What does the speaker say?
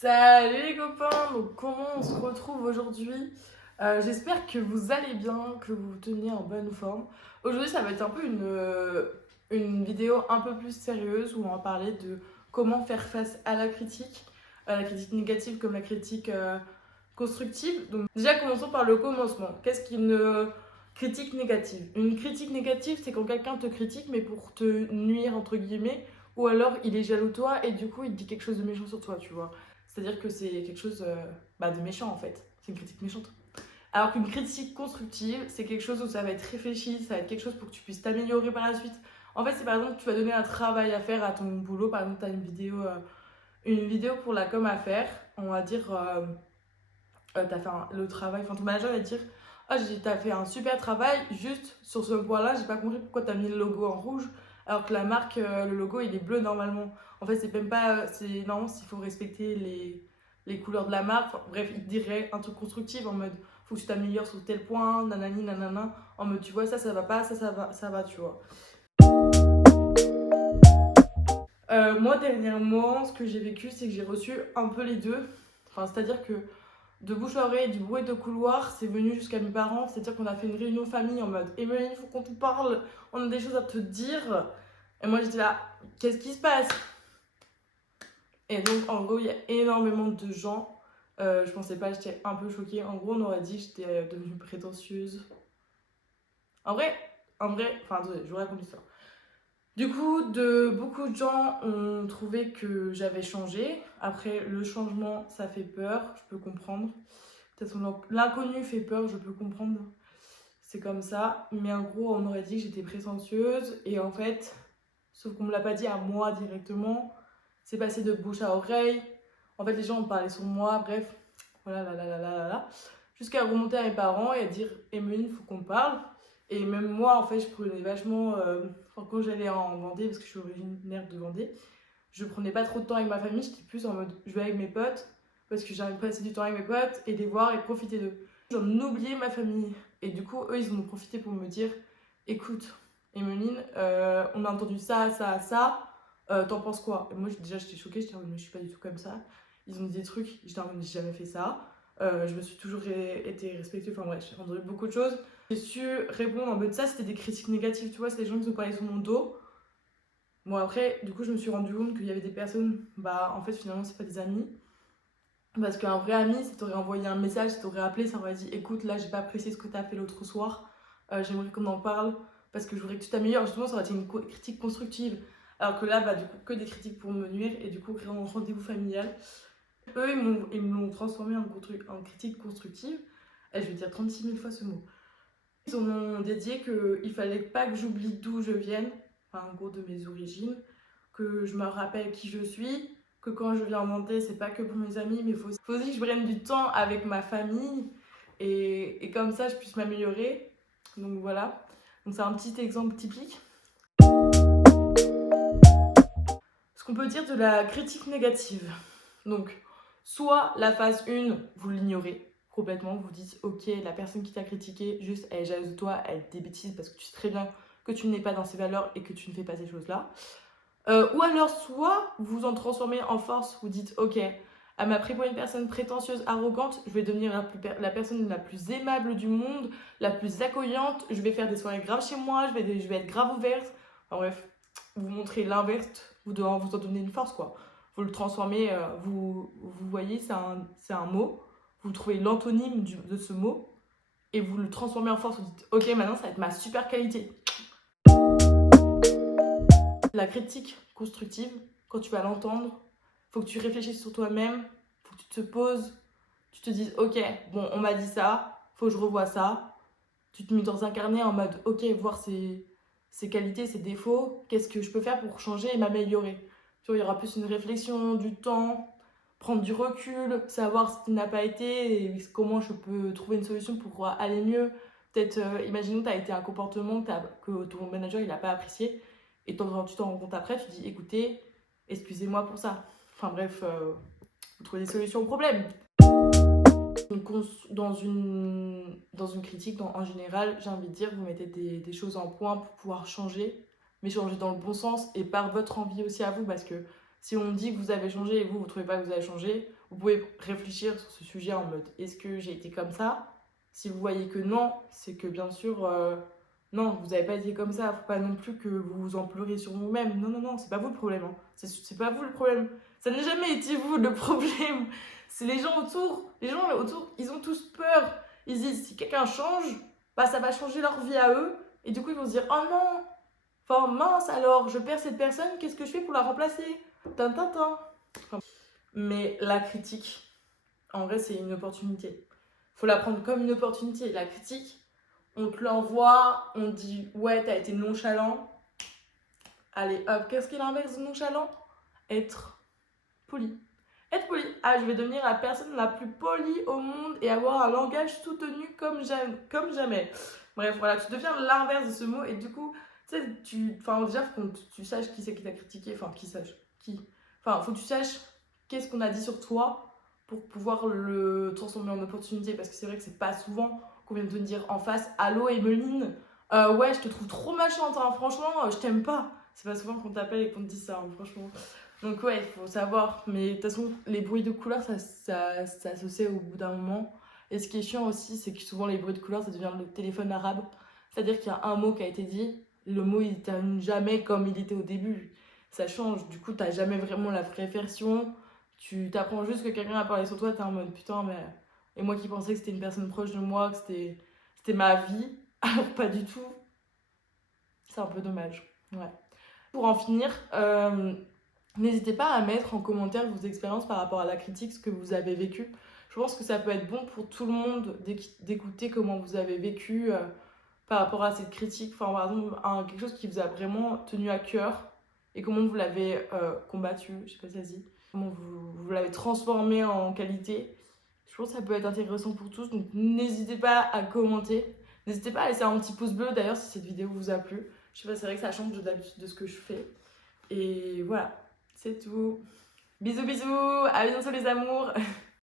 Salut les copains, donc comment on se retrouve aujourd'hui? J'espère que vous allez bien, que vous vous tenez en bonne forme. Aujourd'hui ça va être un peu une vidéo un peu plus sérieuse où on va parler de comment faire face à la critique négative comme la critique constructive. Donc déjà commençons par le commencement. Qu'est-ce qu'une critique négative? Une critique négative c'est quand quelqu'un te critique mais pour te nuire entre guillemets ou alors il est jaloux de toi et du coup il te dit quelque chose de méchant sur toi, tu vois. C'est-à-dire que c'est quelque chose de méchant en fait. C'est une critique méchante. Alors qu'une critique constructive, c'est quelque chose où ça va être réfléchi, ça va être quelque chose pour que tu puisses t'améliorer par la suite. En fait, c'est par exemple, tu vas donner un travail à faire à ton boulot. Par exemple, tu as une vidéo pour la com à faire. On va dire, tu as fait le travail. Enfin, ton manager va te dire ah, t'as fait un super travail, juste sur ce point-là, j'ai pas compris pourquoi t'as mis le logo en rouge, alors que la marque, le logo, il est bleu normalement. En fait, c'est même pas. Normalement, s'il faut respecter les couleurs de la marque. Enfin, bref, il te dirait un truc constructif en mode faut que tu t'améliores sur tel point, nanani, nanana. En mode tu vois, ça va pas, ça va, tu vois. Moi, dernièrement, ce que j'ai vécu, c'est que j'ai reçu un peu les deux. Enfin, c'est-à-dire que de bouche à oreille, du bruit de couloir, c'est venu jusqu'à mes parents. C'est-à-dire qu'on a fait une réunion famille en mode Emeline, il faut qu'on te parle, on a des choses à te dire. Et moi j'étais là, qu'est-ce qui se passe? Et donc en gros, il y a énormément de gens. Je pensais pas, j'étais un peu choquée. En gros, on aurait dit que j'étais devenue prétentieuse. En vrai, enfin attendez, je vous raconte l'histoire. Du coup, beaucoup de gens ont trouvé que j'avais changé. Après, le changement, ça fait peur, je peux comprendre. Peut-être l'inconnu fait peur, je peux comprendre. C'est comme ça. Mais en gros, on aurait dit que j'étais prétentieuse. Et en fait, sauf qu'on me l'a pas dit à moi directement. C'est passé de bouche à oreille. En fait, les gens ont parlé sur moi. Bref, voilà, là. Jusqu'à remonter à mes parents et à dire Emeline, il faut qu'on parle. Et même moi, en fait, je prenais vachement. Quand j'allais en Vendée, parce que je suis originaire de Vendée, je prenais pas trop de temps avec ma famille. J'étais plus en mode je vais avec mes potes. Parce que j'arrive pas passer du temps avec mes potes et les voir et profiter d'eux. J'en oubliais ma famille. Et du coup, eux, ils en ont profité pour me dire écoute, Emeline, on a entendu ça, t'en penses quoi? Et moi, déjà, j'étais choquée, j'étais en mode, mais je suis pas du tout comme ça. Ils ont dit des trucs, j'étais en mode, j'ai jamais fait ça. Je me suis toujours été respectueuse, enfin bref, j'ai entendu beaucoup de choses. J'ai su répondre en mode ça, c'était des critiques négatives, tu vois, c'est des gens qui ont parlé sur mon dos. Bon, après, du coup, je me suis rendu compte qu'il y avait des personnes, bah, en fait, finalement, c'est pas des amis. Parce qu'un vrai ami, ça t'aurait envoyé un message, ça t'aurait appelé, ça aurait dit écoute, là, j'ai pas apprécié ce que t'as fait l'autre soir, j'aimerais qu'on en parle, parce que je voudrais que tu t'améliores. Justement, ça aurait été une critique constructive. Alors que là, bah, du coup, que des critiques pour me nuire, et du coup, créer un rendez-vous familial. Eux, ils me l'ont transformé en critique constructive. Et je vais dire 36 000 fois ce mot. Ils ont dédié qu'il fallait pas que j'oublie d'où je vienne, enfin, en gros, de mes origines, que je me rappelle qui je suis, que quand je viens en Vendée, c'est pas que pour mes amis, mais faut aussi que je prenne du temps avec ma famille et comme ça, je puisse m'améliorer. Donc voilà. Donc c'est un petit exemple typique. Ce qu'on peut dire de la critique négative. Donc, soit la phase 1, vous l'ignorez complètement, vous dites ok, la personne qui t'a critiqué, juste elle est jalouse de toi, elle dit des bêtises parce que tu sais très bien que tu n'es pas dans ses valeurs et que tu ne fais pas ces choses-là. Ou alors, soit vous en transformez en force, vous dites ok, elle m'a pris pour une personne prétentieuse, arrogante, je vais devenir la personne la plus aimable du monde, la plus accueillante, je vais faire des soirées graves chez moi, je vais être grave ouverte. Enfin bref, vous montrez l'inverse, vous en donnez une force quoi. Vous le transformez, vous voyez, c'est un mot, vous trouvez l'antonyme de ce mot et vous le transformez en force, vous dites ok, maintenant ça va être ma super qualité. La critique constructive, quand tu vas l'entendre, faut que tu réfléchisses sur toi-même, faut que tu te poses, tu te dises ok, bon, on m'a dit ça, faut que je revoie ça. Tu te mets dans un carnet en mode ok, voir ses qualités, ses défauts, qu'est-ce que je peux faire pour changer et m'améliorer. Tu vois, il y aura plus une réflexion, du temps, prendre du recul, savoir ce qui n'a pas été et comment je peux trouver une solution pour aller mieux. Peut-être, imaginons, tu as été un comportement que ton manager il n'a pas apprécié et tu t'en rends compte après, tu dis écoutez, excusez-moi pour ça. Enfin bref, vous trouvez des solutions au problème. Dans une critique, en général, j'ai envie de dire, vous mettez des choses en point pour pouvoir changer, mais changer dans le bon sens et par votre envie aussi à vous, parce que Si on dit que vous avez changé et vous trouvez pas que vous avez changé, vous pouvez réfléchir sur ce sujet en mode est-ce que j'ai été comme ça? Si vous voyez que non, c'est que bien sûr, non, vous n'avez pas été comme ça. Faut pas non plus que vous vous en pleurez sur vous-même. Non, non, non, c'est pas vous le problème. Hein. C'est pas vous le problème. Ça n'a jamais été vous le problème. C'est les gens autour. Les gens autour, ils ont tous peur. Ils disent si quelqu'un change, bah ça va changer leur vie à eux. Et du coup, ils vont se dire oh non, enfin mince alors, je perds cette personne, qu'est-ce que je fais pour la remplacer? Tintintin. Mais la critique, en vrai, c'est une opportunité. Faut la prendre comme une opportunité. La critique, on te l'envoie, on te dit ouais, t'as été nonchalant. Allez hop, qu'est-ce qu'est l'inverse de nonchalant? Être poli. Être poli. Ah, je vais devenir la personne la plus polie au monde et avoir un langage soutenu comme jamais. Bref, voilà, tu deviens l'inverse de ce mot et du coup, tu sais, enfin, déjà, faut que tu saches qui c'est qui t'a critiqué. Enfin, Enfin, faut que tu saches qu'est-ce qu'on a dit sur toi pour pouvoir le transformer en opportunité. Parce que c'est vrai que c'est pas souvent qu'on vient de te dire en face allô Emeline, ouais, je te trouve trop méchante, hein, franchement, je t'aime pas. C'est pas souvent qu'on t'appelle et qu'on te dit ça, hein, franchement. Donc, ouais, il faut savoir. Mais de toute façon, les bruits de couleurs, ça se sait au bout d'un moment. Et ce qui est chiant aussi, c'est que souvent les bruits de couleurs, ça devient le téléphone arabe. C'est-à-dire qu'il y a un mot qui a été dit, le mot il termine jamais comme il était au début. Ça change, du coup, t'as jamais vraiment la vraie version. Tu t'apprends juste que quelqu'un a parlé sur toi, t'es en mode putain, mais. Et moi qui pensais que c'était une personne proche de moi, que c'était ma vie, alors pas du tout. C'est un peu dommage. Ouais. Pour en finir, n'hésitez pas à mettre en commentaire vos expériences par rapport à la critique, ce que vous avez vécu. Je pense que ça peut être bon pour tout le monde d'écouter comment vous avez vécu par rapport à cette critique. Enfin, par exemple, quelque chose qui vous a vraiment tenu à cœur et comment vous l'avez combattu, je sais pas si ça se dit, comment vous l'avez transformé en qualité. Je pense que ça peut être intéressant pour tous, donc n'hésitez pas à commenter. N'hésitez pas à laisser un petit pouce bleu d'ailleurs si cette vidéo vous a plu. Je sais pas, c'est vrai que ça change d'habitude de ce que je fais. Et voilà, c'est tout. Bisous bisous, à bientôt les amours.